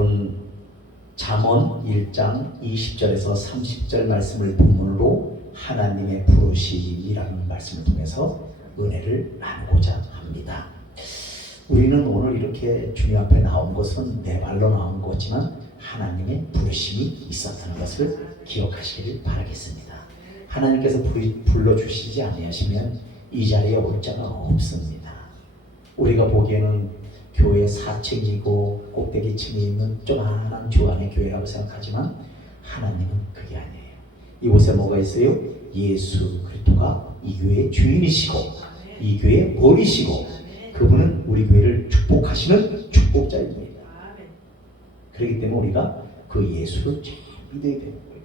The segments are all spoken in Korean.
오늘은 잠언 1장 20절에서 30절 말씀을 본문으로 하나님의 부르심이라는 말씀을 통해서 은혜를 나누고자 합니다. 우리는 오늘 이렇게 주님 앞에 나온 것은 내 발로 나온 거지만 하나님의 부르심이 있었다는 것을 기억하시기를 바라겠습니다. 하나님께서 불러주시지 아니하시면 이 자리에 올 자가 없습니다. 우리가 보기에는 교회 4층이고 꼭대기층에 있는 조그마한 주안의 교회라고 생각하지만 하나님은 그게 아니에요. 이곳에 뭐가 있어요? 예수 그리스도가 이 교회의 주인이시고 이 교회의 머리시고 그분은 우리 교회를 축복하시는 축복자입니다. 그렇기 때문에 우리가 그 예수를 잘 믿어야 되는 거예요.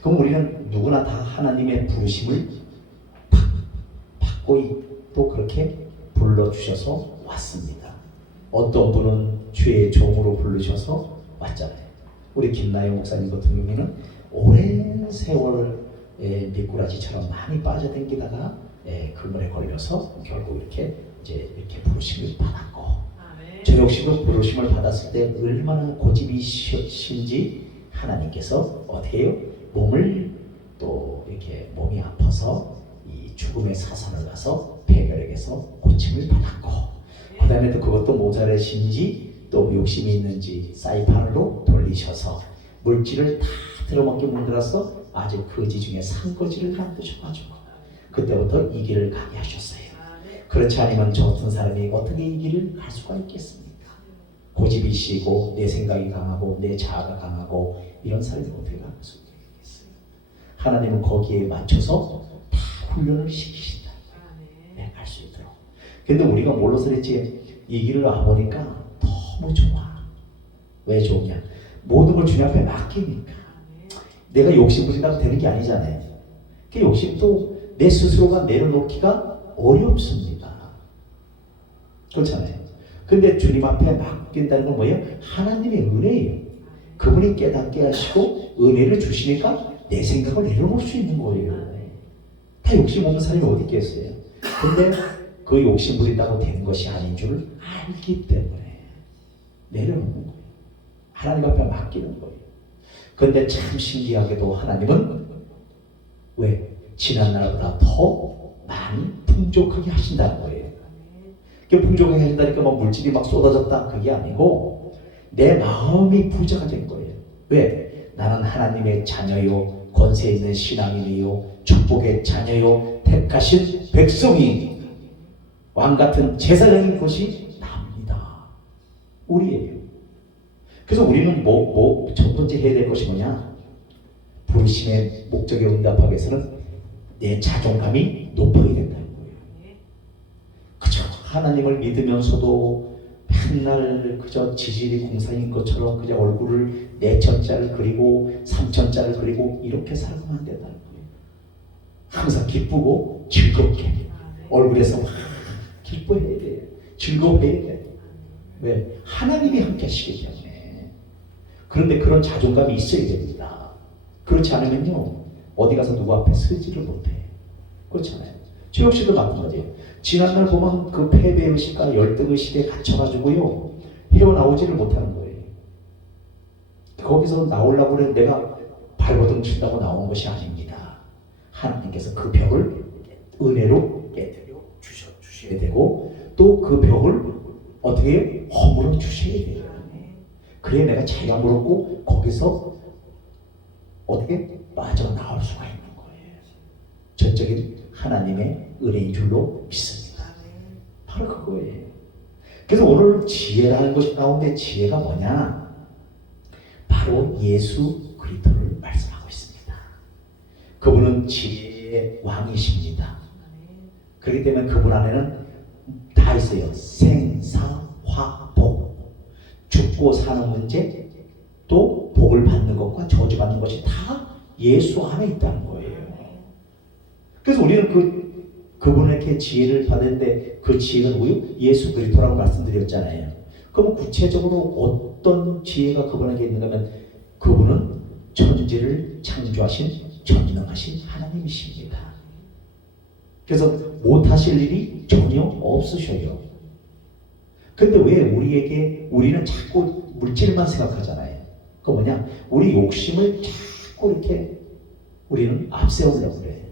그럼 우리는 누구나 다 하나님의 부르심을 받고 또 그렇게 불러주셔서 왔습니다. 어떤 분은 주의 종으로 부르셔서 왔잖아요. 우리 김나영 목사님 같은 경우에는 오랜 세월 미꾸라지처럼 많이 빠져댕기다가 그물에 걸려서 결국 이렇게 부르심을 받았고, 저 역시도 부르심을 받았을 때 얼마나 고집이신지 하나님께서 어떻게 해요? 몸을 또 이렇게 몸이 아파서 이 죽음의 사선을 가서 폐결핵에서 고침을 받았고, 그 다음에 또 그것도 모자라신지 또 욕심이 있는지 사이판으로 돌리셔서 물질을 다 들어먹게 만들어서 아주 거지 중에 산거지를 만드셔가지고 그때부터 이 길을 가게 하셨어요. 그렇지 않으면 저 같은 사람이 어떻게 이 길을 갈 수가 있겠습니까? 고집이 시고 내 생각이 강하고 내 자아가 강하고 이런 사람이 어떻게 갈 수 있겠어요? 하나님은 거기에 맞춰서 다 훈련을 시키신다. 갈 수 있도록. 근데 우리가 몰라서 그랬지 이 길을 와보니까 너무 좋아. 왜 좋냐? 모든 걸 주님 앞에 맡기니까. 내가 욕심 부린다고 되는 게 아니잖아요. 그 욕심도 내 스스로가 내려놓기가 어렵습니다. 그렇잖아요. 근데 주님 앞에 맡긴다는 건 뭐예요? 하나님의 은혜예요. 그분이 깨닫게 하시고 은혜를 주시니까 내 생각을 내려놓을 수 있는 거예요. 다 욕심 없는 사람이 어디 있겠어요? 근데 그 욕심 부린다고 되는 것이 아닌 줄 알기 때문에 내려놓는 거예요. 하나님 앞에 맡기는 거예요. 그런데 참 신기하게도 하나님은 왜? 지난 날보다 더 많이 풍족하게 하신다는 거예요. 그 풍족하게 하신다니까 막 물질이 막 쏟아졌다 그게 아니고 내 마음이 부자가 된 거예요. 왜? 나는 하나님의 자녀요, 권세 있는 신앙인이요, 축복의 자녀요, 택하신 백성이 왕같은 제사장인 것이 납니다. 우리예요. 그래서 우리는 첫 번째 해야 될 것이 뭐냐? 부르심의 목적에 응답하기 위해서는 내 자존감이 높아야 된다는 거예요. 그저 하나님을 믿으면서도 맨날 그저 지질이 공사인 것처럼 그저 얼굴을 4천자를 그리고 3천자를 그리고 이렇게 살아가면 안 된다는 거예요. 항상 기쁘고 즐겁게 얼굴에서 막 기뻐해야 돼요. 즐거워해야 돼요. 왜? 하나님이 함께 하시기 때문에. 그런데 그런 자존감이 있어야 됩니다. 그렇지 않으면요 어디 가서 누구 앞에 서지를 못해. 그렇잖아요. 저 역시도 마찬가지예요. 지난날 보면 그 패배의식과 열등의식에 갇혀가지고요 헤어나오지를 못하는 거예요. 거기서 나오려고 그래 내가 발버둥 친다고 나온 것이 아닙니다. 하나님께서 그 벽을 은혜로 깨뜨려 주셔야 되고 또 그 벽을 어떻게 허물어 주셔야 돼요. 그래야 내가 자유함을 얻고 거기서 어떻게 빠져나올 수가 있는 거예요. 전적인 하나님의 은혜인 줄로 믿습니다. 바로 그거예요. 그래서 오늘 지혜라는 것이 나오는데 지혜가 뭐냐? 바로 예수 그리스도를 말씀하고 있습니다. 그분은 지혜의 왕이십니다. 그렇기 때문에 그분 안에는 다 있어요. 생사화복. 죽고 사는 문제, 또 복을 받는 것과 저주받는 것이 다 예수 안에 있다는 거예요. 그래서 우리는 그분에게 지혜를 받는데 그 지혜는 뭐예요? 예수 그리스도라고 말씀드렸잖아요. 그럼 구체적으로 어떤 지혜가 그분에게 있는가면 그분은 천지를 창조하신 전능하신 하나님이십니다. 그래서 못하실 일이 전혀 없으셔요. 근데 왜 우리는 자꾸 물질만 생각하잖아요. 그 뭐냐? 우리 욕심을 자꾸 이렇게 우리는 앞세우려고 그래요.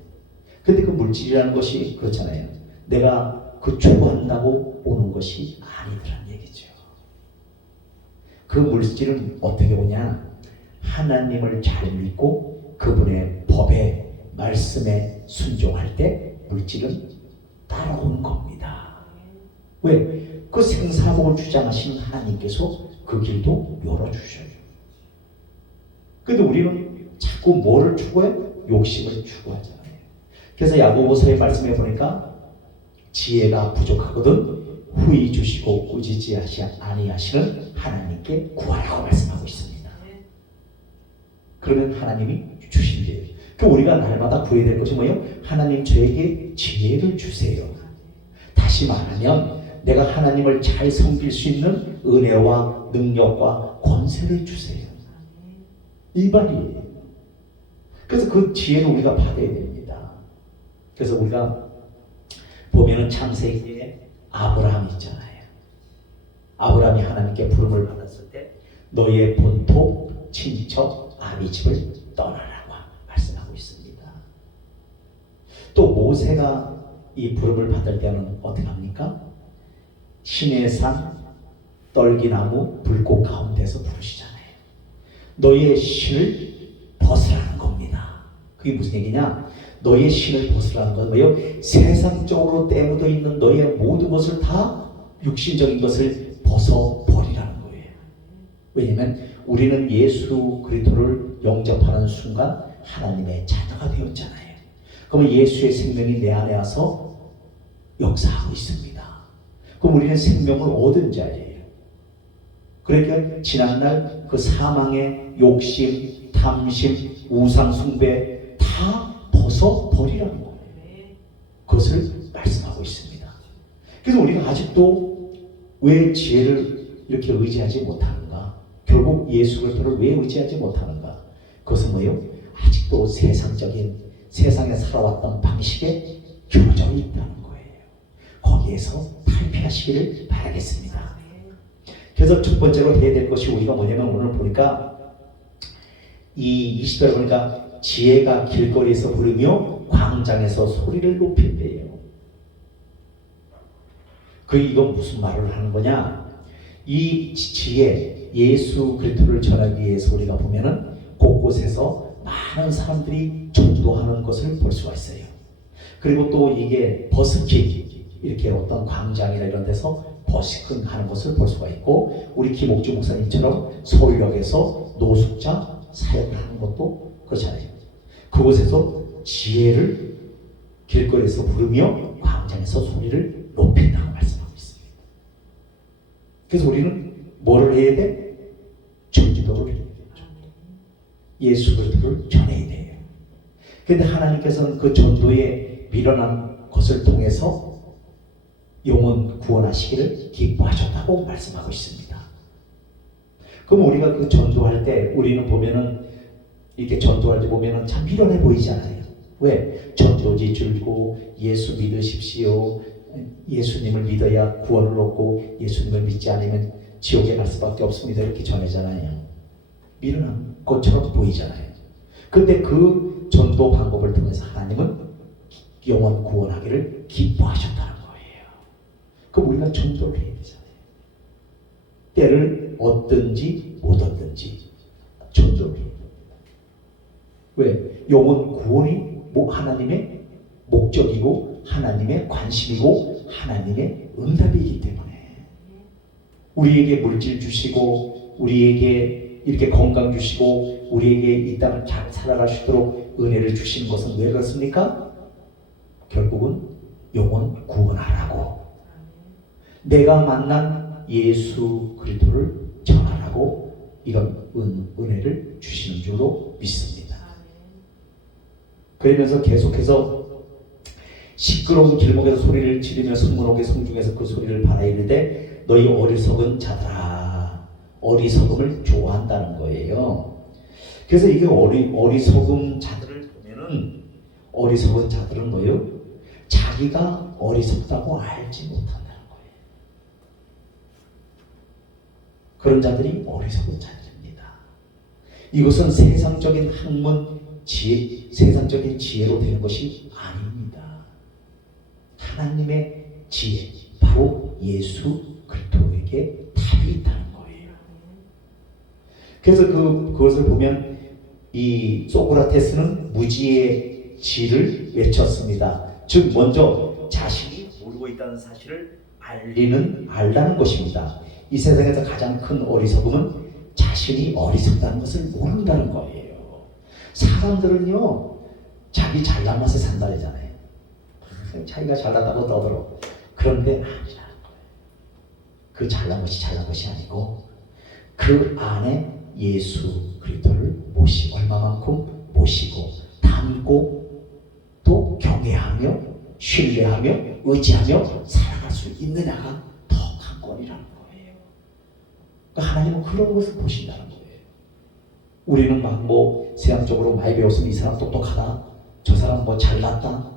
근데 그 물질이라는 것이 그렇잖아요. 내가 그 추구한다고 오는 것이 아니더란 얘기죠. 그 물질은 어떻게 오냐? 하나님을 잘 믿고 그분의 법에 말씀에 순종할 때 물질은 따라오는 겁니다. 왜? 그 생사복을 주장하신 하나님께서 그 길도 열어주셔요. 근데 우리는 자꾸 뭐를 추구해요? 욕심을 추구하잖아요. 그래서 야고보서의 말씀에 보니까 지혜가 부족하거든 후히 주시고 꾸짖지 아니하시는 하나님께 구하라고 말씀하고 있습니다. 그러면 하나님이 주신대요. 그 우리가 날마다 구해야 될 것이 뭐예요? 하나님 저에게 지혜를 주세요. 다시 말하면 내가 하나님을 잘 섬길 수 있는 은혜와 능력과 권세를 주세요. 이 말이에요. 그래서 그 지혜를 우리가 받아야 됩니다. 그래서 우리가 보면은 창세기에 아브라함 있잖아요. 아브라함이 하나님께 부름을 받았을 때 너의 본토, 친척, 아비 집을 떠나라고 말씀하고 있습니다. 또 모세가 이 부름을 받을 때는 어떻게 합니까? 시내산 떨기나무 불꽃 가운데서 부르시잖아요. 너의 신을 벗으라는 겁니다. 그게 무슨 얘기냐? 너의 신을 벗으라는 건 뭐예요? 세상적으로 때묻어 있는 너의 모든 것을 다 육신적인 것을 벗어버리라는 거예요. 왜냐하면 우리는 예수 그리스도를 영접하는 순간 하나님의 자녀가 되었잖아요. 그러면 예수의 생명이 내 안에 와서 역사하고 있습니다. 그럼 우리는 생명을 얻은 자예요. 그러니까 지난날 그 사망의 욕심, 탐심, 우상 숭배 다 벗어버리라는 거예요. 그것을 말씀하고 있습니다. 그래서 우리가 아직도 왜 지혜를 이렇게 의지하지 못하는가? 결국 예수 그리스도를 왜 의지하지 못하는가? 그것은 뭐예요? 아직도 세상에 살아왔던 방식에 겨져 있다는 거예요. 거기에서 탈피하시기를 바라겠습니다. 그래서 첫 번째로 해야 될 것이 우리가 뭐냐면 오늘 보니까 이 20절에 보니까 지혜가 길거리에서 부르며 광장에서 소리를 높인대요. 이건 무슨 말을 하는 거냐? 이 지혜, 예수 그리스도를 전하기 위해서 우리가 보면은 곳곳에서 많은 사람들이 전도하는 것을 볼 수가 있어요. 그리고 또 이게 버스킹, 이렇게 어떤 광장이나 이런 데서 버스킹 하는 것을 볼 수가 있고, 우리 김옥주 목사님처럼 서울역에서 노숙자 사역을 하는 것도 그렇잖아요. 그곳에서 지혜를 길거리에서 부르며 광장에서 소리를 높인다고 말씀하고 있습니다. 그래서 우리는 뭐를 해야 돼? 전도를 해야 되죠. 예수 그리스도를 전해야 돼요. 그런데 하나님께서는 그 전도에 밀어난 것을 통해서 영혼 구원하시기를 기뻐하셨다고 말씀하고 있습니다. 그럼 우리가 그 전도할 때 우리는 보면은 이렇게 전도할 때 보면은 참 미련해 보이잖아요. 왜? 전도지 줄고 예수 믿으십시오. 예수님을 믿어야 구원을 얻고 예수님을 믿지 않으면 지옥에 갈 수밖에 없습니다. 이렇게 전하잖아요. 미련한 것처럼 보이잖아요. 근데 그 전도 방법을 통해서 하나님은 영혼 구원하기를 기뻐하셨다는 거예요. 그럼 우리가 전도를 해야 되잖아요. 때를 얻든지 못 얻든지 전도를 해야 됩니다. 왜? 영혼 구원이 하나님의 목적이고 하나님의 관심이고 하나님의 응답이기 때문에 우리에게 물질 주시고 우리에게 이렇게 건강 주시고 우리에게 이 땅을 잘 살아갈 수 있도록 은혜를 주시는 것은 왜 그렇습니까? 결국은 영혼 구원하라고, 내가 만난 예수 그리스도를 전하라고 이런 은혜를 주시는 줄로 믿습니다. 그러면서 계속해서 시끄러운 길목에서 소리를 지르며 성문옥의 성중에서 그 소리를 바라 이르되 너희 어리석은 자들아, 어리석음을 좋아한다는 거예요. 그래서 이게 어리석은 자들을 보면은 어리석은 자들은 뭐예요? 자기가 어리석다고 알지 못한다는 거예요. 그런 자들이 어리석은 자들입니다. 이것은 세상적인 학문, 지혜, 세상적인 지혜로 되는 것이 아닙니다. 하나님의 지혜, 바로 예수 그리스도에게 답이 있다는 거예요. 그래서 그것을 보면 이 소크라테스는 무지의 지를 외쳤습니다. 즉 먼저 자신이 모르고 있다는 사실을 알라는 것입니다. 이 세상에서 가장 큰 어리석음은 자신이 어리석다는 것을 모른다는 거예요. 사람들은요, 자기 잘난 맛에 산다잖아요. 자기가 잘났다고 떠들어. 그런데 아니라는 거예요. 그 잘난 것이 잘난 것이 아니고 그 안에 예수 그리스도를 모시고 얼마만큼 모시고 닮고 또 경외하며 신뢰하며 의지하며 살아갈 수 있느냐가 더 관건이라는 거예요. 그러니까 하나님은 그런 것을 보신다는 거예요. 우리는 막 세상적으로 많이 배웠으면 이 사람 똑똑하다, 저 사람 잘났다,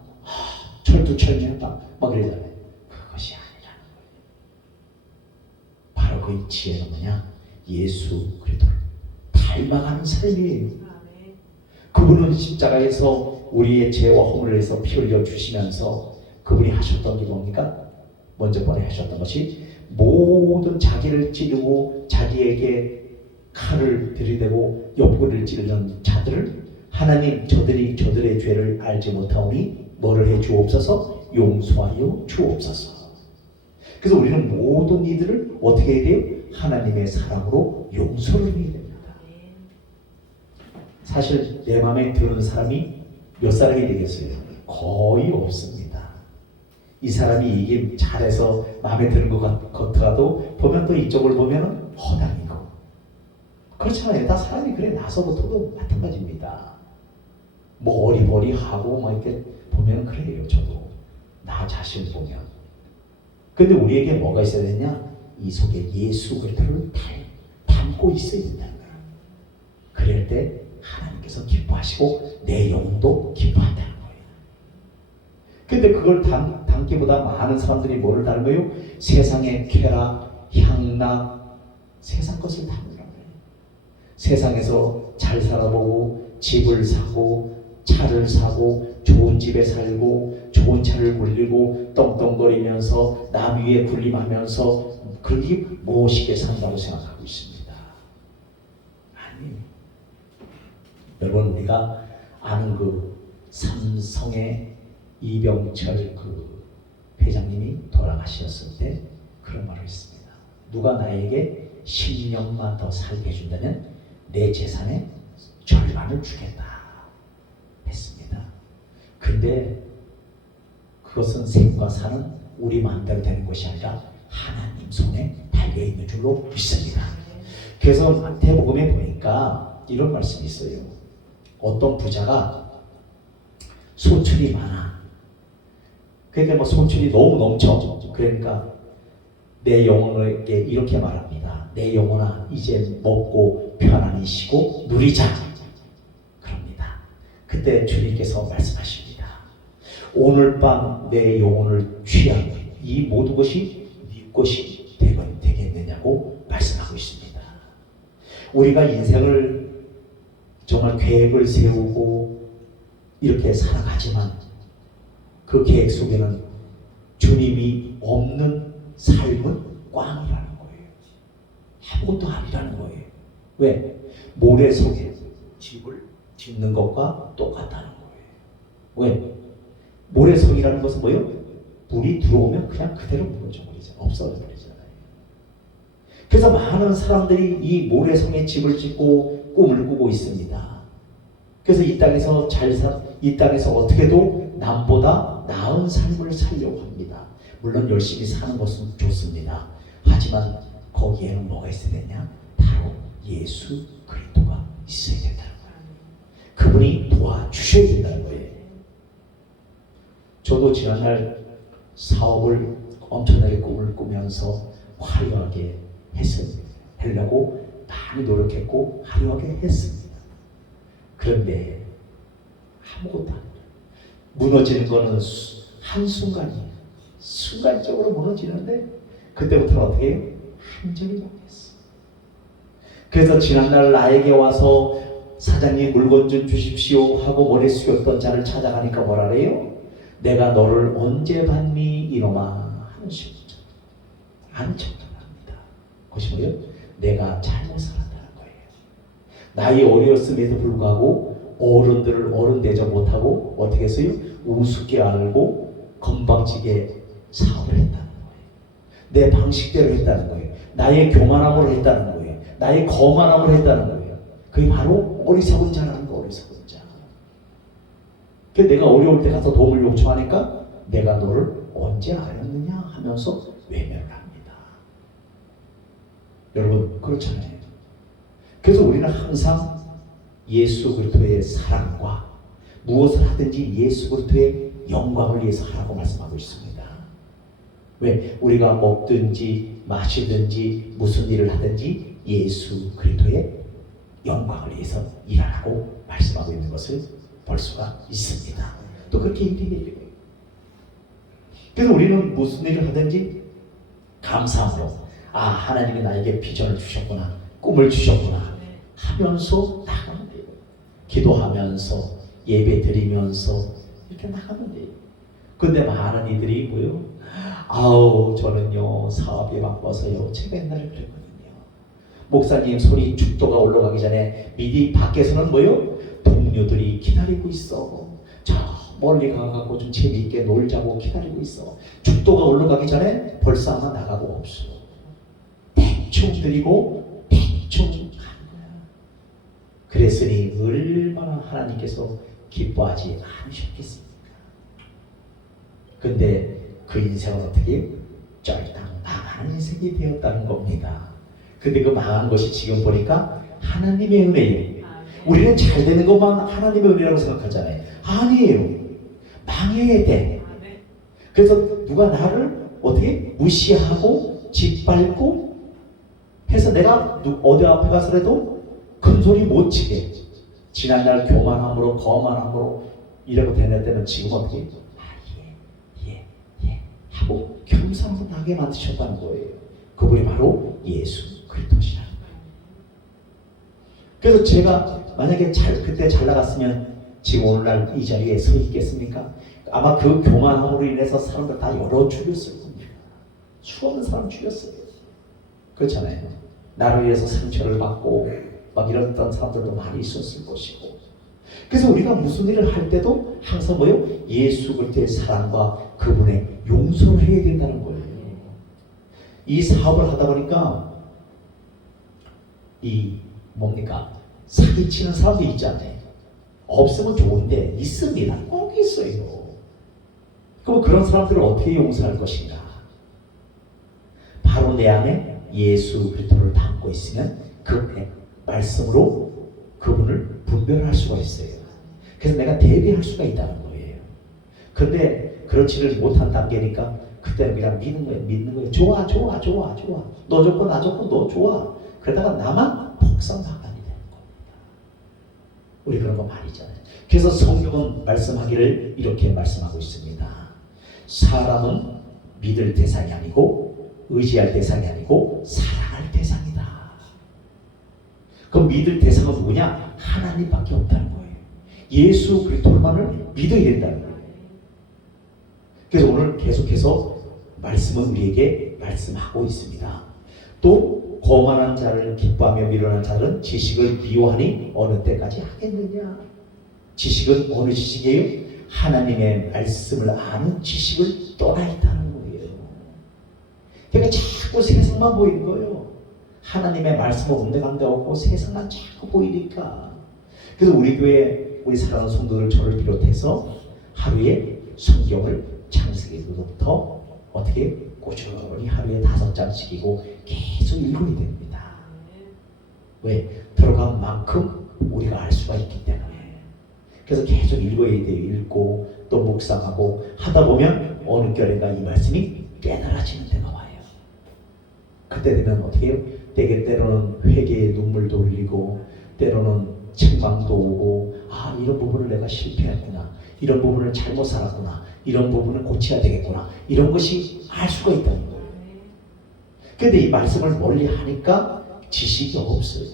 철두철미하다 막 그러잖아요. 그것이 아니라는 거예요. 바로 그 지혜는 뭐냐? 예수 그리스도를 닮아가는 삶이에요. 그분은 십자가에서 우리의 죄와 허물을 위해서 피 흘려 주시면서 그분이 하셨던 게 뭡니까? 먼저 번에 하셨던 것이 모든 자기를 찌르고 자기에게 칼을 들이대고 옆구리를 찌르는 자들을 하나님 저들의 죄를 알지 못하오니 뭐를 해 주옵소서? 용서하여 주옵소서. 그래서 우리는 모든 이들을 어떻게 해야 돼요? 하나님의 사랑으로 용서를 해야 됩니다. 사실 내 마음에 드는 사람이 몇 사람이 되겠어요? 거의 없습니다. 이 사람이 이게 잘해서 마음에 드는 것 같아도 보면 또 이쪽을 보면 허당이고 그렇잖아요. 다 사람이 그래. 나서부터도 마찬가지입니다. 어리버리하고 이렇게 보면 그래요. 저도 나 자신 보면. 근데 우리에게 뭐가 있어야 되냐? 이 속에 예수 그리스도를 담고 있어야 된다는 거예요. 그럴 때 하나님께서 기뻐하시고 내 영도 기뻐한다는 거예요. 근데 그걸 담기보다 많은 사람들이 뭐를 담는 거예요? 세상의 쾌락, 향락, 세상 것을 담는 거예요. 세상에서 잘 살아보고 집을 사고 차를 사고 좋은 집에 살고 좋은 차를 굴리고 떵떵거리면서 남 위에 군림하면서 그게 무엇이게 산다고 생각하고 있습니다. 아니, 여러분 우리가 아는 그 삼성의 이병철 그 회장님이 돌아가셨을 때 그런 말을 했습니다. 누가 나에게 10년만 더 살게 해준다면 내 재산의 절반을 주겠다 했습니다. 근데 그것은 생과 사는 우리 마음대로 되는 것이 아니라 하나님 손에 달려있는 줄로 믿습니다. 그래서 마태복음에 보니까 이런 말씀이 있어요. 어떤 부자가 소출이 많아. 그러니까 소출이 너무 넘쳐. 그러니까 내 영혼에게 이렇게 말합니다. 내 영혼아 이제 먹고 편안히 쉬고 누리자. 그럽니다. 그때 주님께서 말씀하십니다. 오늘 밤 내 영혼을 취한 이 모든 것이 네 것이 되겠느냐고 말씀하고 있습니다. 우리가 인생을 정말 계획을 세우고 이렇게 살아가지만 그 계획 속에는 주님이 없는 삶은 꽝이라는 거예요. 아무것도 아니라는 거예요. 왜? 모래 속에 집을 짓는 것과 똑같다는 거예요. 왜? 모래성이라는 것은 뭐예요? 물이 들어오면 그냥 그대로 무너져 버리잖아요. 없어져 버리잖아요. 그래서 많은 사람들이 이 모래성에 집을 짓고 꿈을 꾸고 있습니다. 그래서 이 땅에서 이 땅에서 어떻게도 남보다 나은 삶을 살려고 합니다. 물론 열심히 사는 것은 좋습니다. 하지만 거기에는 뭐가 있어야 되냐? 바로 예수 그리스도가 있어야 된다는 거예요. 그분이 도와주셔야 된다는 거예요. 저도 지난날 사업을 엄청나게 꿈을 꾸면서 화려하게 하려고 많이 노력했고 화려하게 했습니다. 그런데 아무것도 안 돼요. 무너지는 거는 한순간이에요. 순간적으로 무너지는데 그때부터 어떻게 해요? 한전이 바뀌었어. 그래서 지난날 나에게 와서 사장님 물건 좀 주십시오 하고 머리 숙였던 자를 찾아가니까 뭐라 그래요? 내가 너를 언제 봤니 이놈아 하는 식으로 안 척합니다. 그것이 뭐예요? 내가 잘못 살았다는 거예요. 나이 어렸음에도 불구하고 어른들을 어른 대접 못하고 어떻게 했어요? 우습게 알고 건방지게 사업을 했다는 거예요. 내 방식대로 했다는 거예요. 나의 교만함으로 했다는 거예요. 나의 거만함으로 했다는 거예요. 그게 바로 어리석은 자라는 거, 어리석은 자. 그 내가 어려울 때 가서 도움을 요청하니까 내가 너를 언제 알았느냐 하면서 외면을 합니다. 여러분 그렇잖아요. 그래서 우리는 항상 예수 그리스도의 사랑과 무엇을 하든지 예수 그리스도의 영광을 위해서 하라고 말씀하고 있습니다. 왜? 우리가 먹든지 마시든지 무슨 일을 하든지 예수 그리스도의 영광을 위해서 일하라고 말씀하고 있는 것을 볼 수가 있습니다. 또 그렇게 일이에요. 그래서 우리는 무슨 일을 하든지 감사함으로 하나님이 나에게 비전을 주셨구나, 꿈을 주셨구나 하면서 나가면 돼요. 기도하면서 예배 드리면서 이렇게 나가면 돼요. 근데 많은 이들이 뭐요? 저는요 사업이 바빠서요. 제가 옛날에 그랬거든요. 목사님 소리 축도가 올라가기 전에 미리 밖에서는 뭐요? 동료들이 기다리고 있어. 저 멀리 가갖고 좀 재미있게 놀자고 기다리고 있어. 축도가 올라가기 전에 벌써 아마 나가고 없어. 대충 드리고 대충 가는 거야. 그랬으니 얼마나 하나님께서 기뻐하지 않으셨겠습니까? 근데 그 인생은 어떻게 쫄딱 망하는 인생이 되었다는 겁니다. 근데 그 망한 것이 지금 보니까 하나님의 은혜예요. 우리는 잘 되는 것만 하나님의 은혜라고 생각하잖아요. 아니에요. 망해야 돼. 그래서 누가 나를 어떻게 무시하고 짓밟고 해서 내가 어디 앞에 가서라도 큰 소리 못 치게 지난날 교만함으로 거만함으로 이러고 다닐 때는 지금 어떻게 예 하고 겸손하게 만드셨다는 거예요. 그분이 바로 예수 그리스도시라는 거예요. 그래서 제가 만약에 그때 잘 나갔으면 지금 오늘날 이 자리에 서 있겠습니까? 아마 그 교만함으로 인해서 사람들 다 열어 죽였을 겁니다. 수없는 사람 죽였어요. 그렇잖아요. 나를 위해서 상처를 받고 막 이랬던 사람들도 많이 있었을 것이고. 그래서 우리가 무슨 일을 할 때도 항상 뭐요? 예수 그리스도의 사랑과 그분의 용서를 해야 된다는 거예요. 이 사업을 하다 보니까 사기치는 사람도 있잖아요. 없으면 좋은데 있습니다. 꼭 있어요. 그럼 그런 사람들을 어떻게 용서할 것인가? 바로 내 안에 예수 그리스도를 담고 있으면 그분의 말씀으로 그분을 분별할 수가 있어요. 그래서 내가 대비할 수가 있다는 거예요. 그런데 그렇지를 못한 단계니까 그때는 그냥 믿는 거예요. 좋아. 너 좋고 나 좋고 너 좋아. 그러다가 나만 폭삭나가게 되는 겁니다. 우리 그런 거 말이잖아요. 그래서 성경은 말씀하기를 이렇게 말씀하고 있습니다. 사람은 믿을 대상이 아니고 의지할 대상이 아니고 사랑할 대상이다. 그럼 믿을 대상은 누구냐? 하나님밖에 없다는 거예요. 예수 그리스도만을 믿어야 된다는 거예요. 그래서 오늘 계속해서 말씀은 우리에게 말씀하고 있습니다. 또 거만한 자를 기뻐하며 미련한 자는 지식을 미워하니 어느 때까지 하겠느냐? 지식은 어느 지식이에요? 하나님의 말씀을 아는 지식을 떠나 있다는 거예요. 그러니까 자꾸 세상만 보이는 거예요. 하나님의 말씀은 온데간데 없고 세상만 자꾸 보이니까. 그래서 우리 교회 우리 사랑하는 성도들 저를 비롯해서 하루에 성경을 창세기부터 어떻게 꾸준히 하루에 5장씩이고 계속 읽어야 됩니다. 왜? 들어간 만큼 우리가 알 수가 있기 때문에. 그래서 계속 읽어야 돼요. 읽고 또 묵상하고 하다 보면 어느 결인가 이 말씀이 깨달아지는 때가 와요. 그때 되면 어떻게 해요? 때로는 회개의 눈물도 흘리고 때로는 책망도 오고 이런 부분을 내가 실패했구나. 이런 부분을 잘못 살았구나. 이런 부분을 고쳐야 되겠구나. 이런 것이 알 수가 있다는 거예요. 그런데 이 말씀을 멀리 하니까 지식이 없어요.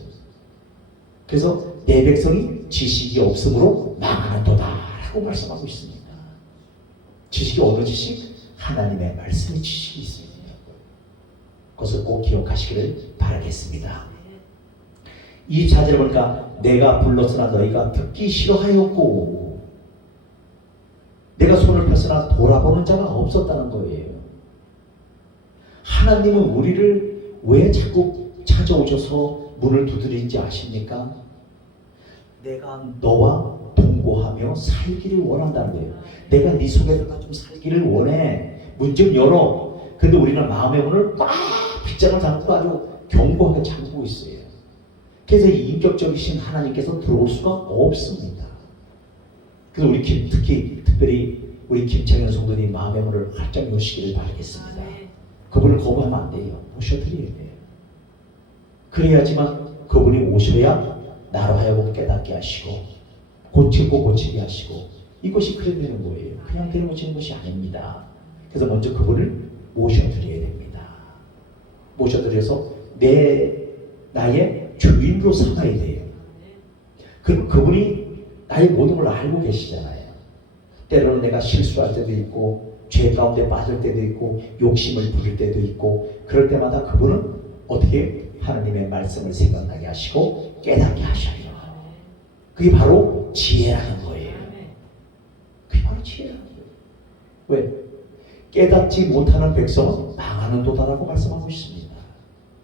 그래서 내 백성이 지식이 없으므로 망하는도다 라고 말씀하고 있습니다. 지식이 어느 지식? 하나님의 말씀의 지식이 있습니다. 그것을 꼭 기억하시기를 바라겠습니다. 24절에 보니까 내가 불렀으나 너희가 듣기 싫어하였고 내가 손을 폈으나 돌아보는 자가 없었다는 거예요. 하나님은 우리를 왜 자꾸 찾아오셔서 문을 두드리는지 아십니까? 내가 너와 동거하며 살기를 원한다는 거예요. 내가 네 속에 들어가 좀 살기를 원해. 문 좀 열어. 근데 우리는 마음의 문을 꽉 빗장을 잠그고 아주 견고하게 잠그고 있어요. 그래서 이 인격적이신 하나님께서 들어올 수가 없습니다. 그래서 우리 특별히 우리 김창현 성도님 마음의 문을 활짝 여시기를 바라겠습니다. 그분을 거부하면 안 돼요. 모셔드려야 돼요. 그래야지만 그분이 오셔야 나로 하여금 깨닫게 하시고 고치고 고치게 하시고 이것이 그래 되는 거예요. 그냥 되는 것이 아닙니다. 그래서 먼저 그분을 모셔드려야 됩니다. 모셔드려서 나의 주인으로 삼아야 돼요. 그분이 나의 모든 걸 알고 계시잖아요. 때로는 내가 실수할 때도 있고 죄 가운데 빠질 때도 있고 욕심을 부릴 때도 있고 그럴 때마다 그분은 어떻게 하나님의 말씀을 생각나게 하시고 깨닫게 하셔요. 그게 바로 지혜라는 거예요. 그게 바로 지혜라는 거예요. 왜? 깨닫지 못하는 백성은 망하는 도다라고 말씀하고 있습니다.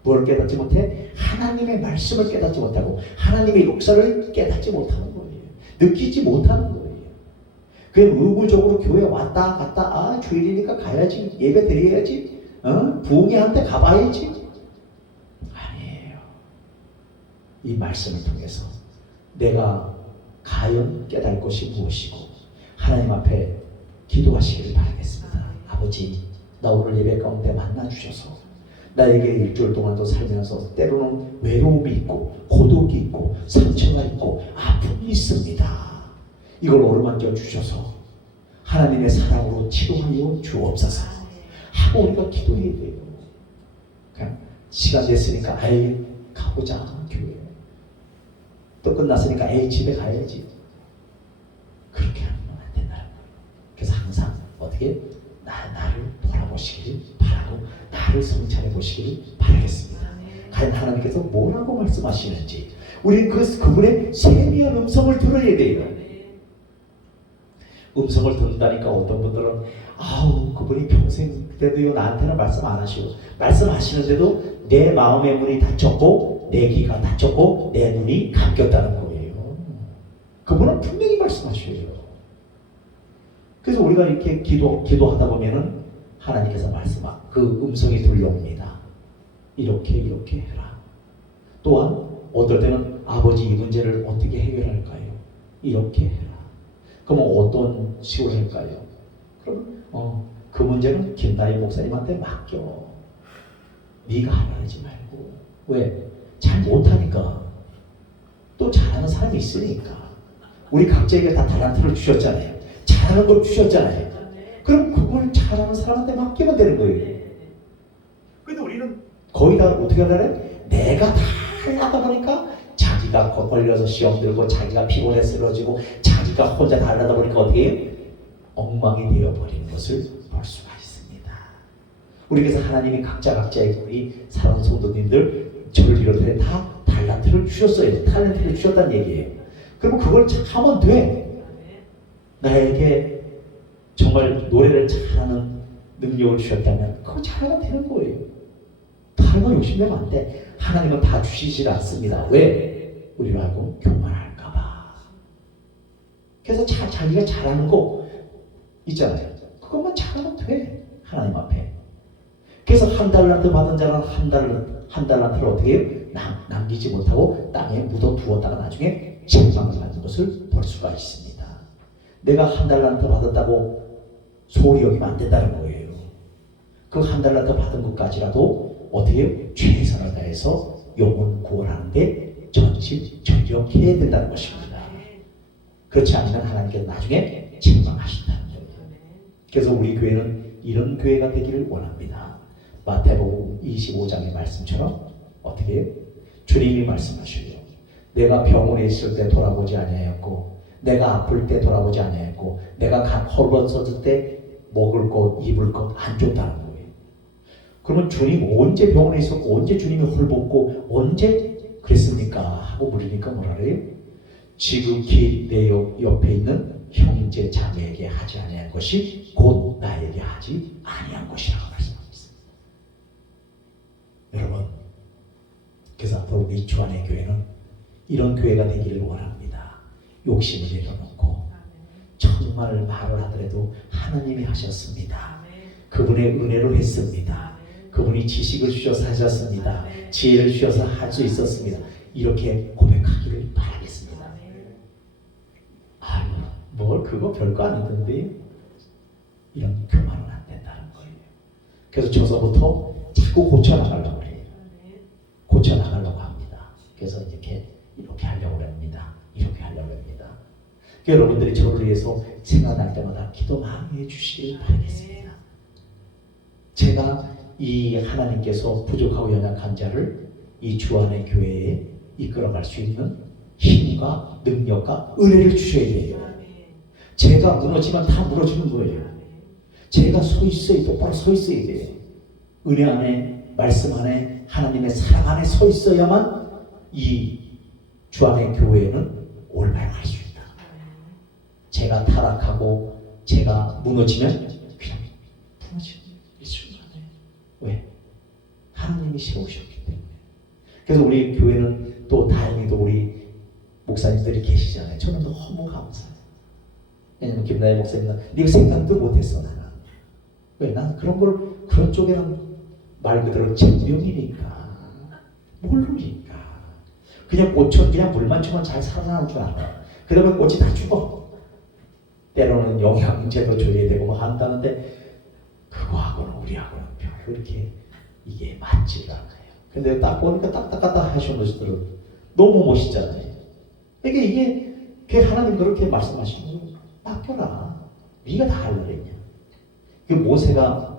뭘 깨닫지 못해? 하나님의 말씀을 깨닫지 못하고 하나님의 역사를 깨닫지 못하는 거예요. 느끼지 못하는 거예요. 그냥 의무적으로 교회 왔다 갔다 주일이니까 가야지 예배 드려야지 부흥회한테 가봐야지 아니에요. 이 말씀을 통해서 내가 과연 깨달을 것이 무엇이고 하나님 앞에 기도하시기를 바라겠습니다. 아버지 나 오늘 예배 가운데 만나주셔서 나에게 일주일 동안도 살면서 때로는 외로움이 있고 고독이 있고 상처가 있고 아픔이 있습니다. 이걸 어루만져 주셔서 하나님의 사랑으로 치료하여 주옵소서 하고 우리가 기도해야 돼요. 그냥 시간 됐으니까 가보자 교회. 또 끝났으니까 집에 가야지. 그렇게 하면 안 된다는 거예요. 그래서 항상 어떻게 나를 돌아보시길 바라고 나를 성찰해 보시길 바라겠습니다. 과연 하나님께서 뭐라고 말씀하시는지 우리 그분의 세미한 음성을 들어야 돼요. 음성을 듣는다니까 어떤 분들은 그분이 평생 때도요 나한테는 말씀 안 하시고 말씀하시는데도 내 마음의 문이 닫혔고 내 귀가 닫혔고 내 눈이 감겼다는 거예요. 그분은 분명히 말씀하셔요. 그래서 우리가 이렇게 기도하다 보면은 하나님께서 그 음성이 들려옵니다. 이렇게 해라. 또한 어떨 때는 아버지 이 문제를 어떻게 해결할까요? 이렇게 해라. 그러면 어떤 식으로 할까요? 그러면 그 문제는 김다희 목사님한테 맡겨. 네가 하지 말고. 왜? 잘 못하니까. 또 잘하는 사람이 있으니까. 우리 각자에게 다 달란트를 주셨잖아요. 잘하는 걸 주셨잖아요. 그럼 그걸 잘하는 사람한테 맡기면 되는 거예요. 근데 우리는 거의 다 어떻게 하래? 내가 다 하려다 보니까 자기가 걸려서 시험 들고 자기가 피곤해 쓰러지고 자기가 혼자 다 하려다 보니까 어떻게 해요? 엉망이 되어버리는 것을 볼 수가 있습니다. 우리께서 하나님이 각자의 우리 사랑하는 성도님들 저를 비롯해 다 달란트를 주셨어요. 탤런트를 주셨다는 얘기예요. 그럼 그걸 하면 돼. 나에게 정말 노래를 잘하는 능력을 주셨다면 그거 잘하면 되는 거예요. 다른 건 욕심내면 안 돼. 하나님은 다 주시질 않습니다. 왜? 우리로 하여금 교만할까 봐. 그래서 자기가 잘하는 거 있잖아요. 그것만 잘하면 돼. 하나님 앞에. 그래서 한 달란트 받은 자는 한 달란트를 어떻게 해요? 남기지 못하고 땅에 묻어두었다가 나중에 책망을 받는 것을 볼 수가 있습니다. 내가 한 달란트 받았다고 소홀히 여기면 안 된다는 거예요. 그 한 달란트 받은 것까지라도 어떻게 해요? 최선을 다해서 영혼 구원하는데 전력해야 된다는 것입니다. 그렇지 않으면 하나님께서 나중에 책망하신다는 거예요. 그래서 우리 교회는 이런 교회가 되기를 원합니다. 마태복음 25장의 말씀처럼 어떻게 해요? 주님이 말씀하셔요. 내가 병원에 있을 때 돌아보지 아니하였고, 내가 아플 때 돌아보지 아니하였고, 내가 헐벗어질 때 먹을 것, 입을 것 안 줬다는 거예요. 그러면 주님 언제 병원에 있었고, 언제 주님이 헐벗고, 언제 그랬습니까? 하고 물으니까 뭐라 그래요? 지극히 내 옆에 있는 형제 자매에게 하지 아니한 것이 곧 나에게 하지 아니한 것이라고 말씀합니다. 여러분, 그래서 앞으로 우리 주안의 교회는 이런 교회가 되기를 원합니다. 욕심을 내려놓고 정말 말을 하더라도 하나님이 하셨습니다. 그분의 은혜로 했습니다. 그분이 지식을 주셔서 하셨습니다. 지혜를 주셔서 할 수 있었습니다. 이렇게 고백하기를 바라겠습니다. 아유, 뭘 그거 별거 아니던데 이런 교만은 안 된다는 거예요. 그래서 저서부터 자꾸 고쳐나가려고 해요. 고쳐나가려고 합니다. 그래서 이렇게 하려고 합니다. 이렇게 하려고 합니다. 여러분들이 저를 위해서 생각날 때마다 기도 많이 해주시길 바라겠습니다. 제가 이 하나님께서 부족하고 연약한 자를 이 주안의 교회에 이끌어갈 수 있는 힘과 능력과 은혜를 주셔야 돼요. 제가 무너지면 다 무너지는 거예요. 제가 서 있어야, 똑바로 서 있어야 돼요. 은혜 안에, 말씀 안에, 하나님의 사랑 안에 서 있어야만 이 주안의 교회는 올바르게 수 있다. 제가 타락하고 제가 무너지면 그냥 무너지는 순간에 왜? 하나님이 세우셨기 때문에. 그래서 우리 교회는 또 다행히도 우리 목사님들이 계시잖아요. 저는 너무 감사해요. 왜냐면 김나혜 목사님은 네가 생각도 못했어 나는. 왜? 난 그런 쪽에는 말 그대로 쟁병이니까 모르니까 그냥 꽃은 그냥 물만 주면 잘 살아나는 줄 알아. 그러면 꽃이 다 죽어. 때로는 영양제도 줘야 되고 뭐 한다는데 그거하고는 우리하고는 별로 이렇게 이게 맞지가 않아요. 근데 딱 보니까 딱딱하다 하시는 것들은 너무 멋있잖아요. 이게 하나님 그렇게 말씀하시는 거 맡겨라. 네가 다 하려고 했냐. 그 모세가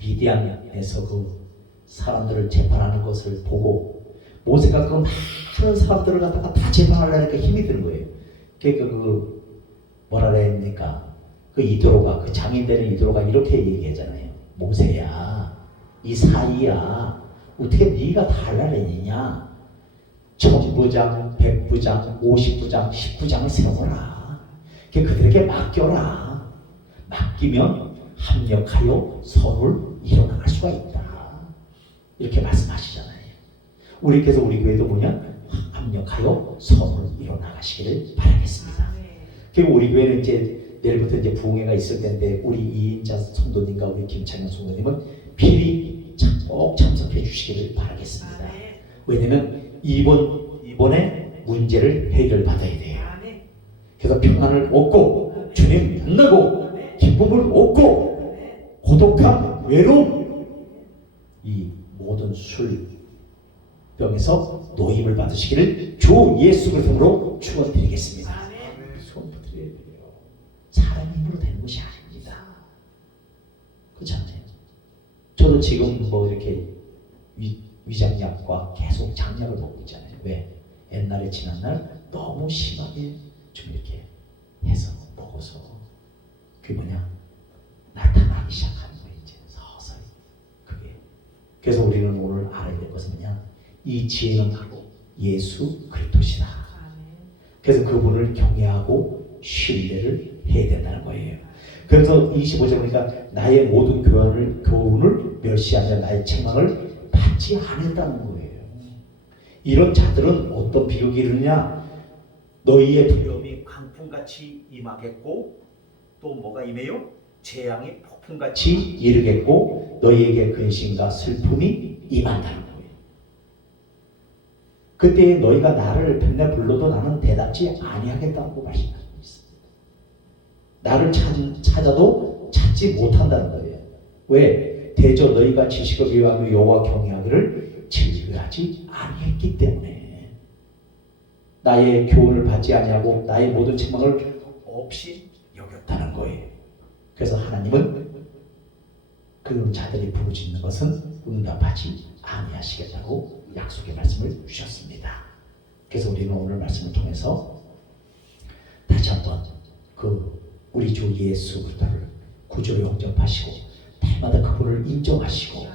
미디안에서 그 사람들을 재판하는 것을 보고 모세가 그 많은 사람들을 갖다가 다 재판하려니까 힘이 드는 거예요. 그 뭐라 그래야 됩니까? 그 이도로가, 그 장인되는 이도로가 이렇게 얘기하잖아요. 모세야, 이 사이야, 어떻게 네가 다 하려고 했느냐? 1000부장, 100부장, 50부장, 10부장을 세워라. 그들에게 맡겨라. 맡기면 합력하여 선을 이뤄나갈 수가 있다. 이렇게 말씀하시잖아요. 그래서 우리 교회도 뭐냐? 합력하여 선을 이뤄나가시기를 바라겠습니다. 그리고 우리 교회는 이제 내일부터 이제 부흥회가 있을 텐데 우리 이인자 성도님과 우리 김창현 성도님은 필히 꼭 참석해 주시기를 바라겠습니다. 왜냐면 이번에 문제를 해결 받아야 돼요. 그래서 평안을 얻고 주님 만나고 기쁨을 얻고 고독함, 외로움, 이 모든 술병에서 노임을 받으시기를 주 예수 그리스도로 축원드리겠습니다. 손 부드려야 돼요. 사람 힘으로 되는 것이 아닙니다. 그렇잖아요. 저도 지금 뭐 이렇게 위장약과 계속 장약을 먹고 있잖아요. 왜? 옛날에 지난날 너무 심하게 좀 이렇게 해서 먹어서 그게 뭐냐? 나타나기 시작하는 거예요. 이제 서서히 그게. 그래서 우리는 오늘 알아야 될 것은 뭐냐? 이 지혜는 바로 예수 그리스도시다. 그래서 그분을 경외하고 신뢰를 해야 된다는 거예요. 그래서 25절 보니까 나의 모든 교훈을 멸시하며 나의 책망을 받지 않았다는 거예요. 이런 자들은 어떤 비극이 이르느냐? 너희의 두려움이 강풍같이 임하겠고 또 뭐가 임해요? 재앙이 폭풍같이 이르겠고 너희에게 근심과 슬픔이 임한다는 거예요. 그때 너희가 나를 백날 불러도 나는 대답지 아니하겠다고 말씀하고 있습니다. 나를 찾아도 찾지 못한다는 거예요. 왜? 대저 너희가 지식을 위하여 여호와 경외하기를 즐거워하지 아니했기 때문에 나의 교훈을 받지 아니하고 나의 모든 책망을 없이 여겼다는 거예요. 그래서 하나님은 그런 자들이 부르짖는 것은 응답하지 아니하시겠다고 약속의 말씀을 주셨습니다. 그래서 우리는 오늘 말씀을 통해서 다시 한번 우리 주 예수 그리스도를 구주로 영접하시고 때마다 그분을 인정하시고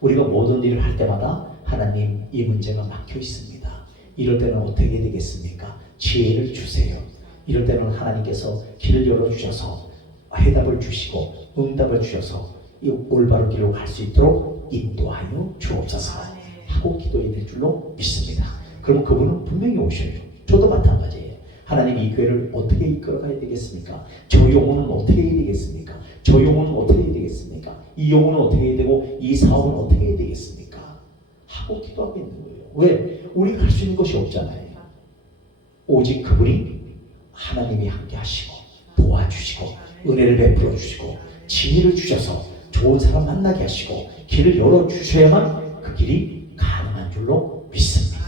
우리가 모든 일을 할 때마다 하나님 이 문제가 막혀 있습니다. 이럴 때는 어떻게 해야 되겠습니까? 지혜를 주세요. 이럴 때는 하나님께서 길을 열어주셔서 해답을 주시고 응답을 주셔서 이 올바른 길로 갈 수 있도록 인도하여 주옵소서 하고 기도해야 될 줄로 믿습니다. 그러면 그분은 분명히 오셔요. 저도 마찬가지예요. 하나님 이 교회를 어떻게 이끌어가야 되겠습니까? 저 영혼은 어떻게 해야 되겠습니까? 저 영혼은 어떻게 해야 되겠습니까? 이 영혼은 어떻게 해야 되고 이 사업은 어떻게 해야 되겠습니까? 하고 기도하고 있는 거예요. 왜? 우리가 할 수 있는 것이 없잖아요. 오직 그분이 하나님이 함께 하시고 도와주시고 은혜를 베풀어 주시고 지혜를 주셔서 좋은 사람 만나게 하시고 길을 열어주셔야만 그 길이 가능한 줄로 믿습니다.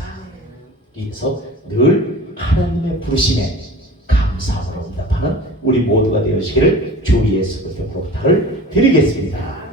그래서 늘 하나님의 부르심에 감사함으로 응답하는 우리 모두가 되어지기를 주 예수 그리스도로 부탁을 드리겠습니다.